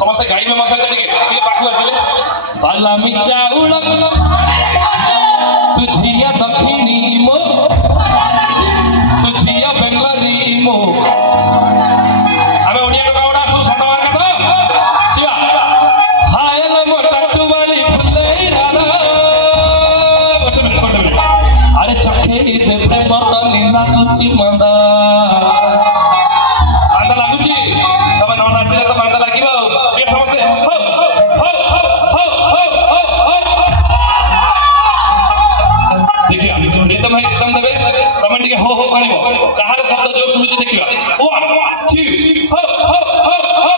ସମସ୍ତେ ଗାଇବେ ମୋ ସହିତ ଟିକେ ପାଖକୁ ଆସିଲେ ପାଲାମି ଚାଉଳ ତୁ ଝିଅ ଦକ୍ଷିଣୀ ମୋ ତୁ ଝିଅ ବେଙ୍ଗଲୀ ମୋ ଆମେ ଓଡ଼ିଆ ଟଙ୍କା ଗୁଡ଼ା ସବୁ ଛୋଟ ମାର୍କା ତ ଯିବା ହାୟଲ ମୋ ଟାଟୁ ବାଲି ଫୁଲେଇ ରାଧା ଗୋଟେ ମିନିଟ୍ ଆରେ ଚଖେଇ ଦେ ପ୍ରେମ ଲାଗୁଛି ମନ୍ଦା ମାନ୍ଦା ଲାଗୁଛି ତମେ ନ ନାଚିଲେ ତ ମାନ୍ଦା ଲାଗିବ ଆଉ ଟିକେ ସମସ୍ତେ ଦେଖିବା ରିଦମ ଭାଇ ରିଦମ ଦେବେ ତମେ ଟିକେ ହୋ ହୋ ମାରିବ କାହାର ଶବ୍ଦ ଯୋଉ ଶୁଣୁଛି ଦେଖିବା 1 2 ହୋ ହୋ ହୋ ହୋ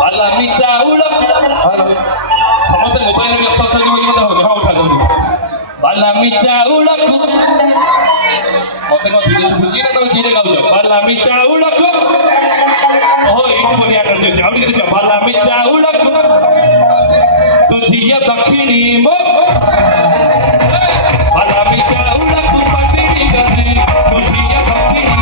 ପାଲାମି ଚାଉଳ ସମସ୍ତେ ମୋବାଇଲରେ ବ୍ୟସ୍ତ ଅଛନ୍ତି ବୋଲି ମୋତେ ହଉନି ହଁ ଉଠା ଜଲ୍ଦି ପାଲାମି ଚାଉଳକୁ ମତେ କଣ ଧୀରେ ଶୁଭୁଛି ନା ତମେ ଧୀରେ ଗାଉଛ ପାଲାମି ଚାଉଳକୁ ଓହୋ ଏଇଠି ବଢିଆ କରୁଛ ଆଉ ଟିକେ ଦେଖିବା ପାଲାମି ଚାଉଳକୁ ତୁ ଝିଅ ଦକ୍ଷିଣୀ ମୋ ପାଲାମି ଚାଉଳକୁ ପାଟିରି ଗଲି ତୁ ଝିଅ ଦକ୍ଷିଣୀ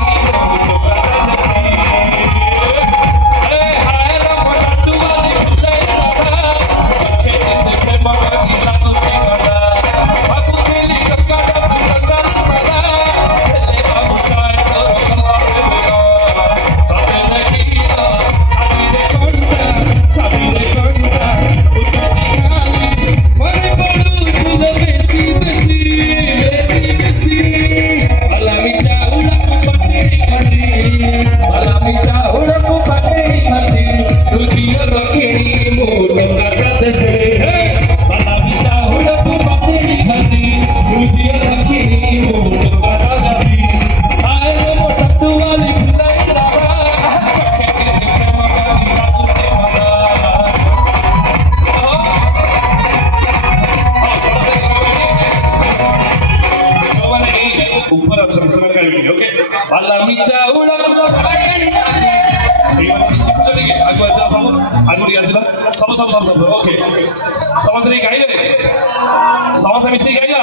What ବାଲାମି ଚାଉଳକୁ ଏଇମାନେ ଶିଖୁଛ ଟିକେ ଆଗକୁ ଆସିଲା ସବୁ ଆଗକୁ ଟିକେ ଆସିଲା ସବୁ ଓକେ ସମସ୍ତେ ଗାଇଲେ ସମସ୍ତେ ମିଶିକି ଗାଇଲା